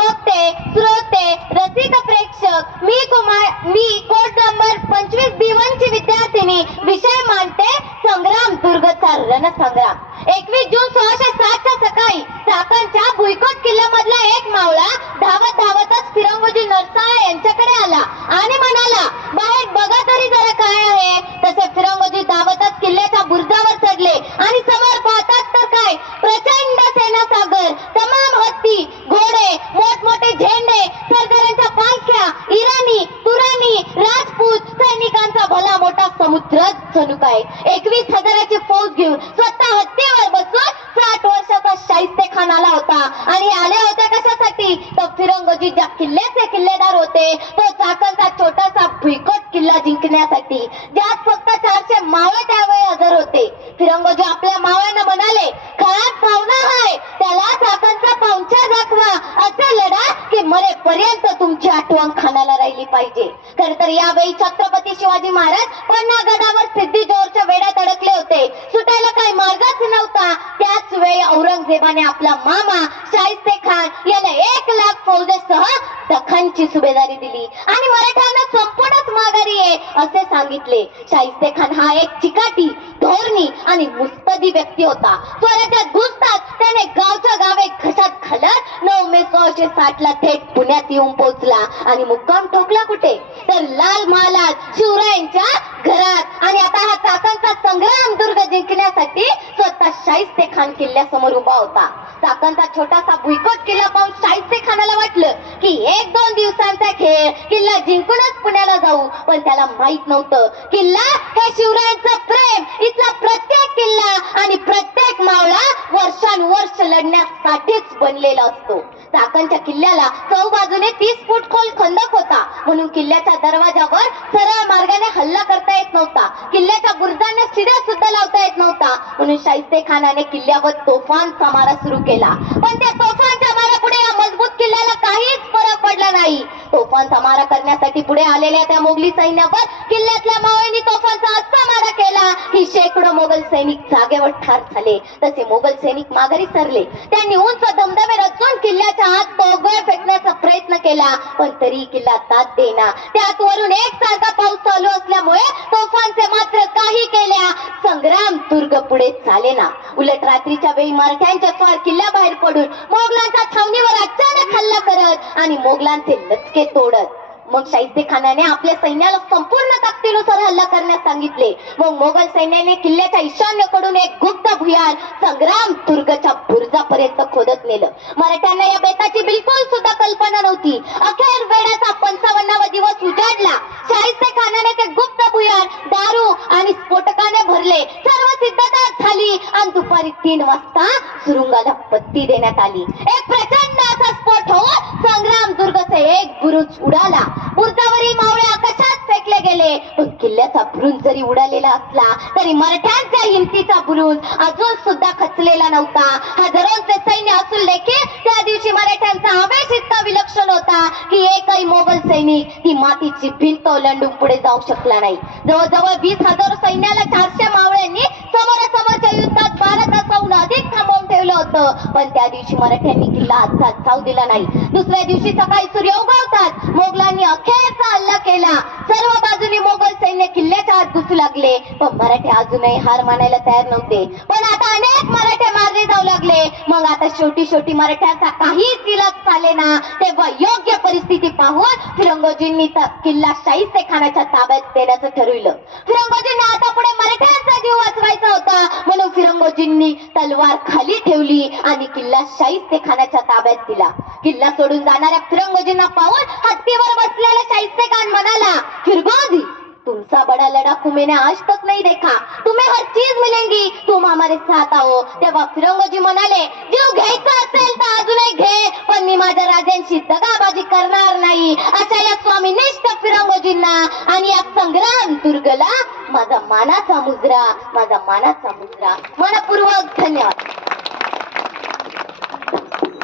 वक्ते, श्रोते, रसिक प्रेक्षक, मी कोड नंबर 25B1 ची विद्यार्थिनी. विषय मांडते संग्राम दुर्गचा रणसंग्राम. 21 जून 1607 च्या सकाळी चाकणच्या भुईकोट किल्ल्यामधला एक मावळा धावतच फिरंगोजी नरसाळ यांच्याकडे आला आणि म्हणाला, बाहेर बघा तरी जरा काय आहे. तसे फिरंगोजी धावतच किल्ल्याच्या बुरुजावर चढले आणि समोर पाहतात तर काय, प्रचंड सेनासागर, तमाम हत्ती, घोडे, मोठमोठे झेंडे, सरदारांच्या पालख्या, इराणी, तुराणी, राजपूत सैनिकांचा भला मोठा समुद्रच जणू काय. 21,000ची फौज घेऊन स्वतः हत्तीवर बसून 60 वर्षाचा शाहिस्ते खान आला होता. आणि आले होते कशासाठी? तर फिरंगोजी ज्या किल्ल्याचे किल्लेदार होते तो चाकणचा छोटासा भुईकोट किल्ला जिंकण्यासाठी, ज्यात फक्त 400 मावळे त्यावेळी हजर होते. फिरंगोजी आपल्या मावळ्यांना म्हणाले, खास पाहुणा आहे त्याला चाकणचा पाहुणचार दाखवा. असे लढा की मरेपर्यंत तुमची आठवण खानाला राहिली पाहिजे. खर तर यावेळी छत्रपती शिवाजी महाराज पन्हागडावर सिद्धी जोरच्या वेड्यात अडकले होते. सुटायला काही मार्गच नव्हता. त्याच वेळी औरंगजेबाने आपला मामा शाहिस्ते खान याला 1 लाख फौजेसह दख्खनची सुभेदारी दिली आणि मराठ्यांना संपूर्णच माघारी आहे असे सांगितले. शाहिस्ते खान हा एक चिकाटी, धोरणी आणि मुस्तदी व्यक्ती होता. स्वराज्यात घुसताच त्याने गावच्या गावे घशात घालत 9 मे 1660 ला थेट पुण्यात येऊन पोहोचला आणि मुक्काम ठोकला कुठे? तर लाल महालात शिवरायांच्या घरात. आणि आता हा चाकणचा संग्राम दुर्ग जिंकण्यासाठी स्वतः शाहिस्ते खान किल्ल्यासमोर उभा होता. चाकणचा छोटासा भुईकोट किल्ला पाहून शाहिस्ते खानाला वाटलं की 1-2 दिवसांचा खेळ, किल्ला जिंकूनच पुण्याला जाऊ. पण त्याला माहित नव्हतं किल्ला हे शिवरायांचं प्रेम. इथला प्रत्येक किल्ला आणि प्रत्येक मावळा वर्षानुवर्ष लढण्यासाठीच बनलेला असतो. चाकणच्या किल्ल्याला चौबाजूने 30 फूट खोल खंदक होता, म्हणून किल्ल्याच्या दरवाजावर सरळ मार्गाने हल्ला करता येत नव्हता. किल्ल्याच्या बुरुजांना शिड्या सुद्धा लावता येत नव्हता, म्हणून शाहिस्ते खानाने किल्ल्यावर तोफांचा मारा सुरू केला. पण त्या तोफांच्या मारापुढे या मजबूत किल्ल्याला काहीच फरक पडला नाही. तोफांचा मारा करण्यासाठी पुढे आलेल्या त्या मोगली सैन्यावर किल्ल्यातल्या मावळ्यांनी तोफांचा असा मारा केला की शेकडो मोगल सैनिक जागेवर ठार झाले. तसे मोगल सैनिक माघारी सरले. त्यांनी उंच दमदमे रचून किल्ल्याच्या आत तोफगोळे फेकण्याचा प्रयत्न केला, पण तरी किल्ला दाद देना. त्यात वरून एकसारखा पाऊस चालू असल्यामुळे तोफांचे मात्र काही केल्या संग्राम दुर्ग पुढे चालेना. उलट रात्रीच्या वेळी मराठ्यांच्या स्वार किल्ल्याबाहेर पडून मोगलांच्या छावणीवर अचानक हल्ला करत आणि मोगलांचे लचके तोडत. मग शाहिस्ते खानाने आपल्या सैन्याला संपूर्ण ताकदीनुसार हल्ला करण्यास सांगितले. मग मोगल सैन्याने किल्ल्याच्या ईशान्येकडून एक गुप्त भुयार संग्राम दुर्गच्या बुरुजापर्यंत खोदत नेलं. मराठ्यांना या बेताची बिलकुल सुद्धा कल्पना नव्हती. अखेर वेड्याचा 55वा दिवस उजाडला. शाहिस्ते खानाने ते गुप्त भुयार दारू आणि स्फोटकाने भरले. सर्व सिद्धता झाली आणि दुपारी 3 वाजता सुरुंगाला बत्ती देण्यात आली. एक प्रचंड असा स्फोट होऊन संग्राम दुर्गचे एक बुरुज उडाला. बुरुजावरील मावळे आकाशात फेकले गेले. पण किल्ल्याचा बुरुज जरी उडालेला असला तरी मराठ्यांच्या हिमतीचा बुरुज अजून सुद्धा खचलेला नव्हता. हजारोंचे सैन्य असून देखील त्या दिवशी मराठ्यांचा आवेश इतका विलक्षण होता की एकही मोगल सैनिक ती मातीची भिंत ओलांडून पुढे जाऊ शकला नाही. जवळजवळ 20,000 सैन्याला 400 मावळ्यांनी समोरासमोरच्या युद्धात 12 तासाहून अधिक थांबवून ठेवलं होतं. पण त्या दिवशी मराठ्यांनी किल्ला हातात जाऊ दिला नाही. दुसऱ्या दिवशी सकाळी सूर्य उगवताच मोगलांनी अखेरचा हल्ला केला. सर्व बाजूनी मोगल सैन्य किल्ल्याच्या आत घुसू लागले. पण मराठे अजूनही हार मानायला तयार नव्हते. पण आता अनेक मराठे मारले जाऊ लागले. मग आता शेवटी मराठ्यांचा काहीच इलाज चालेना. तेव्हा योग्य परिस्थिती पाहून फिरंगोजींनी किल्ला शाहिस्ते खानाच्या ताब्यात देण्याचं ठरविलं. फिरंगोजींना आता पुढे मराठ्यांचा जीव वाचवायचा होता, म्हणून फिरंगोजींनी तलवार खाली ठेवली आणि किल्ला शाहिस्ते खानाच्या ताब्यात दिला. किल्ला सोडून जाणाऱ्या फिरंगोजींना पाहून हत्तीवर बसलेला शाहिस्ते खान म्हणाला, फिरंगोजी तुमचा बड़ा लड़ाकू मैंने आज तक नहीं देखा. तुम्हें हर चीज मिलेंगी, तुम हमारे साथ आओ. तेव्हा फिरंगोजी म्हणाले, जीव घ्यायचा असेल तर अजूनही घे, पण मी माझ्या राजांशी दगाबाजी करणार नाही. अशा या स्वामीनिष्ठ फिरंगोजींना आणि या संग्राम दुर्गला माझा मानाचा मुजरा मनपूर्वक धन्यवाद.